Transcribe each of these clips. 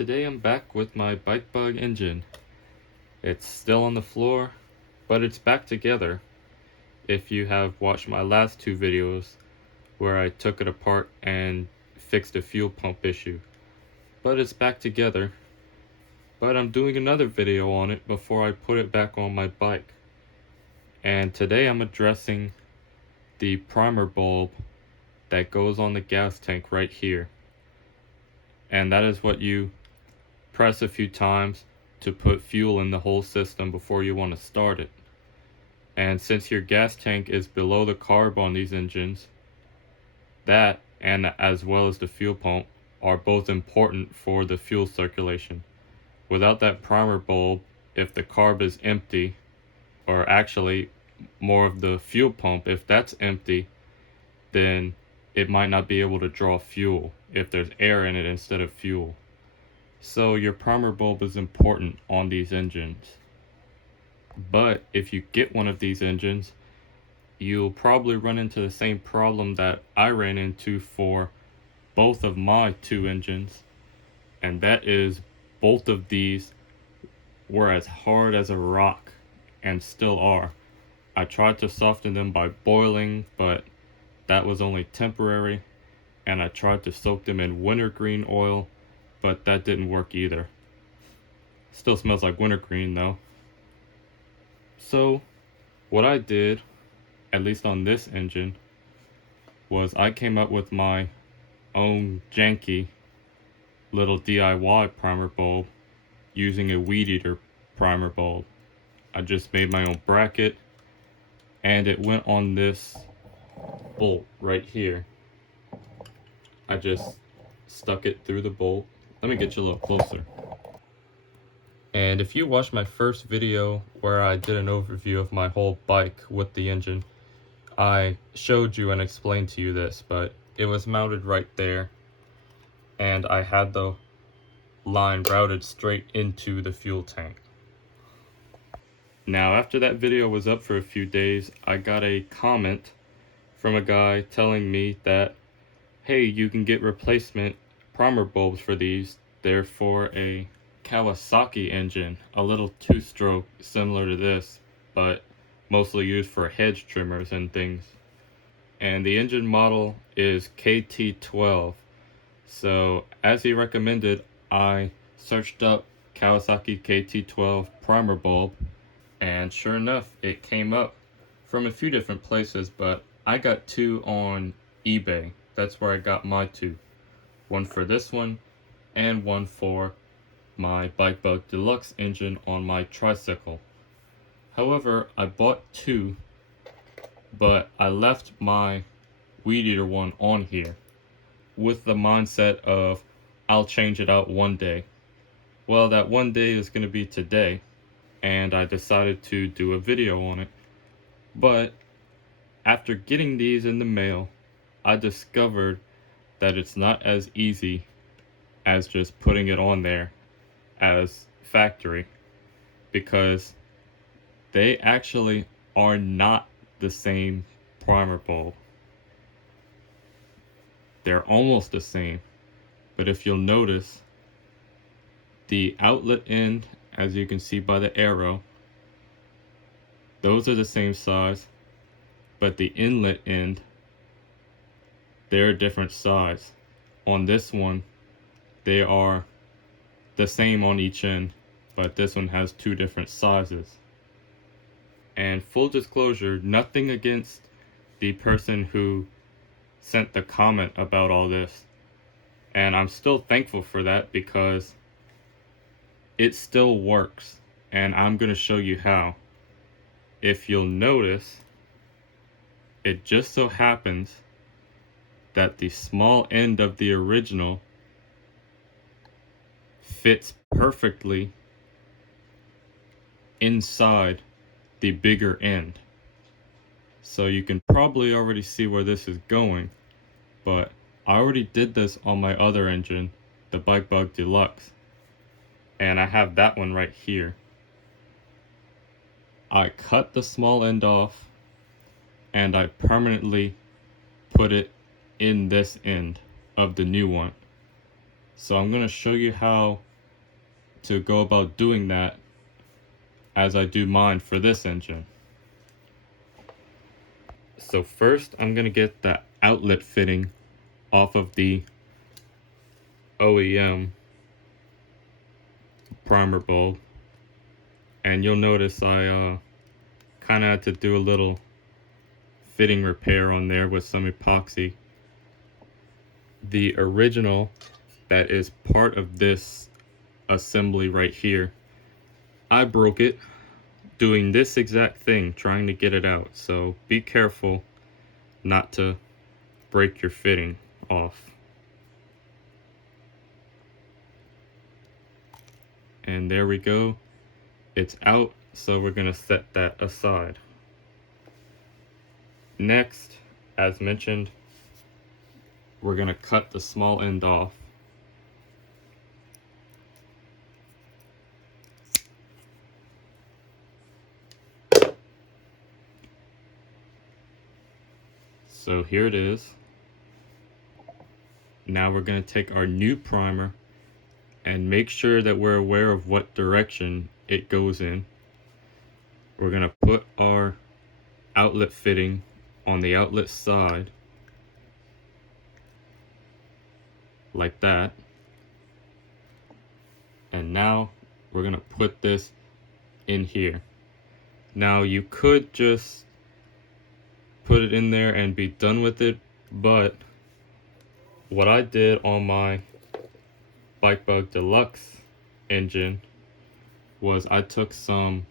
Today I'm back with my bike bug engine. It's still on the floor, but it's back together. If you have watched my last two videos where I took it apart and fixed a fuel pump issue. But it's back together. But I'm doing another video on it before I put it back on my bike. And today I'm addressing the primer bulb that goes on the gas tank right here. And that is what you press a few times to put fuel in the whole system before you want to start it. And since your gas tank is below the carb on these engines, that and as well as the fuel pump are both important for the fuel circulation. Without that primer bulb, if the carb is empty, or actually more of the fuel pump, if that's empty, then it might not be able to draw fuel if there's air in it instead of fuel. So your primer bulb is important on these engines. But if you get one of these engines, you'll probably run into the same problem that I ran into for both of my two engines, and that is both of these were as hard as a rock and still are. I tried to soften them by boiling, but that was only temporary, and I tried to soak them in wintergreen oil, but that didn't work either. Still smells like wintergreen though. So what I did, at least on this engine, was I came up with my own janky little DIY primer bulb using a weed eater primer bulb. I just made my own bracket and it went on this bolt right here. I just stuck it through the bolt. Let me get you a little closer. And if you watched my first video where I did an overview of my whole bike with the engine, I showed you and explained to you this, but it was mounted right there and I had the line routed straight into the fuel tank. Now after that video was up for a few days, I got a comment from a guy telling me that, hey, you can get replacement primer bulbs for these. They're for a Kawasaki engine, a little two-stroke similar to this, but mostly used for hedge trimmers and things. And the engine model is KT12. So as he recommended, I searched up Kawasaki KT12 primer bulb, and sure enough, it came up from a few different places, but I got two on eBay. That's where I got my two. One for this one, and one for my Bike Bug Deluxe engine on my tricycle. However, I bought two, but I left my weed eater one on here with the mindset of I'll change it out one day. Well, that one day is going to be today, and I decided to do a video on it. But after getting these in the mail, I discovered that it's not as easy as just putting it on there as factory, because they actually are not the same primer bulb. They're almost the same, but if you'll notice, the outlet end, as you can see by the arrow, those are the same size, but the inlet end, they're a different size. On this one, they are the same on each end, but this one has two different sizes. And full disclosure, nothing against the person who sent the comment about all this. And I'm still thankful for that because it still works. And I'm going to show you how. If you'll notice, it just so happens that the small end of the original fits perfectly inside the bigger end. So you can probably already see where this is going, but I already did this on my other engine, the Bike Bug Deluxe, and I have that one right here. I cut the small end off and I permanently put it in this end of the new one. So I'm going to show you how to go about doing that as I do mine for this engine. So first I'm going to get the outlet fitting off of the OEM primer bulb, and you'll notice I kind of had to do a little fitting repair on there with some epoxy. The original that is part of this assembly right here, I broke it doing this exact thing, trying to get it out. So be careful not to break your fitting off. And there we go, it's out, so we're gonna set that aside. Next, as mentioned, we're gonna cut the small end off. So here it is. Now we're gonna take our new primer and make sure that we're aware of what direction it goes in. We're gonna put our outlet fitting on the outlet side, like that. And now we're gonna put this in here. Now you could just put it in there and be done with it, but what I did on my BikeBug Deluxe engine was I took some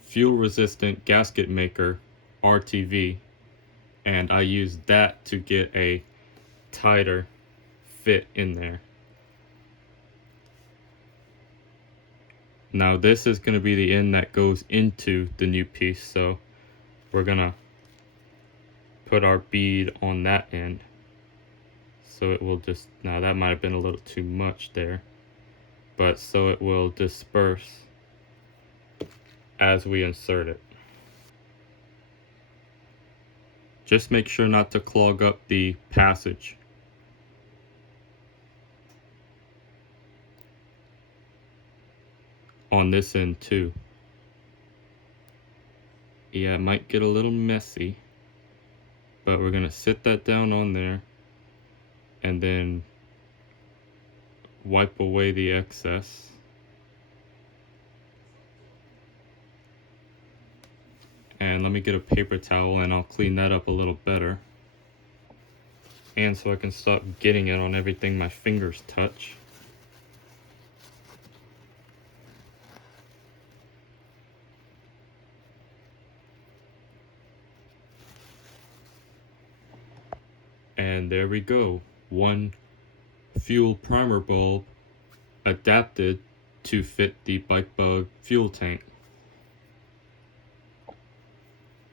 fuel resistant gasket maker RTV and I used that to get a tighter fit in there. Now this is going to be the end that goes into the new piece, so we're gonna put our bead on that end. So it will just, now that might have been a little too much there, but so it will disperse as we insert it. Just make sure not to clog up the passage. On this end too. Yeah, it might get a little messy, but we're gonna sit that down on there and then wipe away the excess. And let me get a paper towel and I'll clean that up a little better. And so I can stop getting it on everything my fingers touch. And there we go. One fuel primer bulb adapted to fit the BikeBug fuel tank.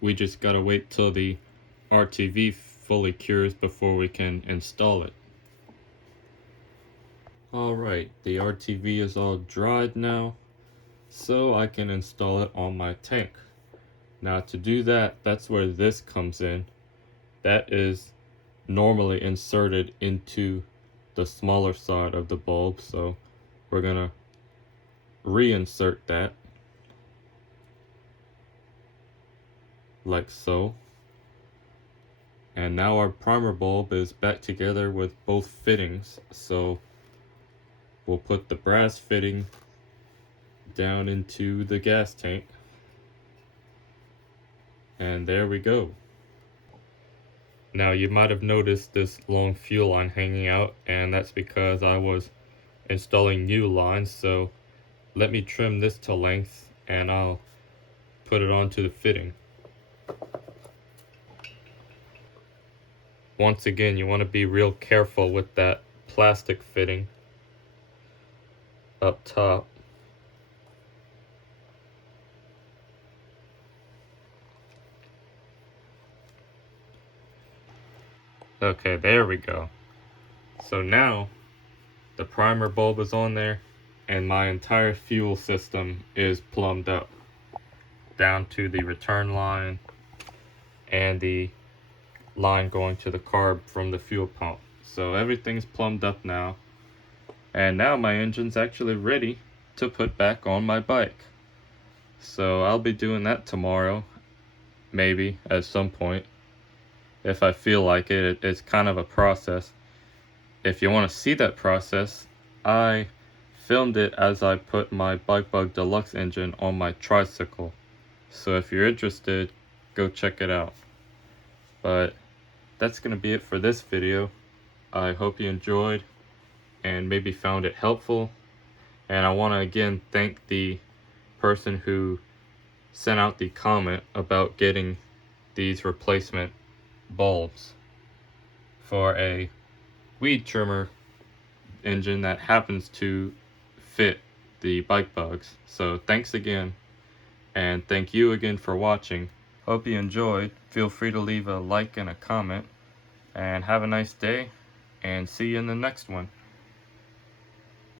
We just gotta wait till the RTV fully cures before we can install it. Alright, the RTV is all dried now, so I can install it on my tank. Now to do that, that's where this comes in. That is normally inserted into the smaller side of the bulb, so we're gonna reinsert that like so. And now our primer bulb is back together with both fittings, so we'll put the brass fitting down into the gas tank, and there we go. Now you might have noticed this long fuel line hanging out, and that's because I was installing new lines, so let me trim this to length and I'll put it onto the fitting. Once again, you want to be real careful with that plastic fitting up top. Okay, there we go. So now the primer bulb is on there and my entire fuel system is plumbed up down to the return line and the line going to the carb from the fuel pump. So everything's plumbed up now, and now my engine's actually ready to put back on my bike. So I'll be doing that tomorrow, maybe at some point, if I feel like it. It's kind of a process. If you want to see that process, I filmed it as I put my BikeBug Deluxe engine on my tricycle. So if you're interested, go check it out. But that's going to be it for this video. I hope you enjoyed and maybe found it helpful. And I want to again thank the person who sent out the comment about getting these replacement bulbs for a weed trimmer engine that happens to fit the BikeBugs. So thanks again, and thank you again for watching. Hope you enjoyed. Feel free to leave a like and a comment, and have a nice day, and see you in the next one.